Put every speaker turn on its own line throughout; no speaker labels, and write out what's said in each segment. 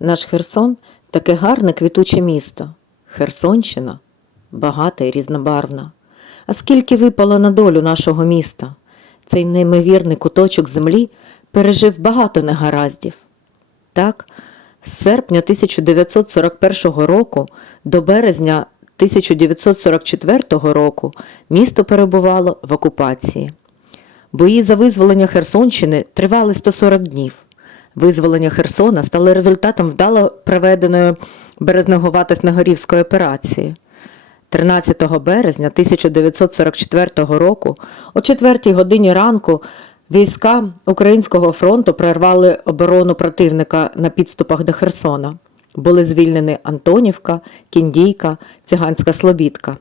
Наш Херсон таке гарне квітуче місто. Херсонщина багата і різнобарвна. А скільки випало на долю нашого міста? Цей неймовірний куточок землі пережив багато негараздів. Так, з серпня 1941 року до березня 1944 року місто перебувало в окупації. Бої за визволення Херсонщини тривали 140 днів. Визволення Херсона стало результатом вдало проведеної березнеговато-снегорівської операції. 13 березня 1944 року о 4 годині ранку війська Українського фронту прорвали оборону противника на підступах до Херсона. Були звільнені Антонівка, Кіндійка, Циганська Слобідка.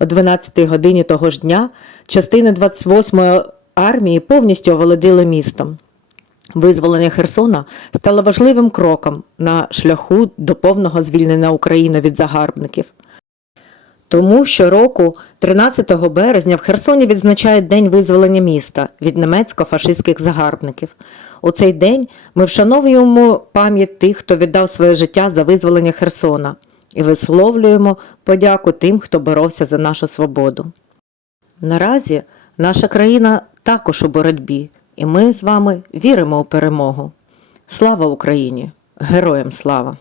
О 12 годині того ж дня частини 28-ї армії повністю оволоділи містом. Визволення Херсона стало важливим кроком на шляху до повного звільнення України від загарбників. Тому щороку, 13 березня, в Херсоні відзначають День визволення міста від німецько-фашистських загарбників. У цей день ми вшановуємо пам'ять тих, хто віддав своє життя за визволення Херсона, і висловлюємо подяку тим, хто боровся за нашу свободу. Наразі наша країна також у боротьбі, і ми з вами віримо у перемогу. Слава Україні! Героям слава!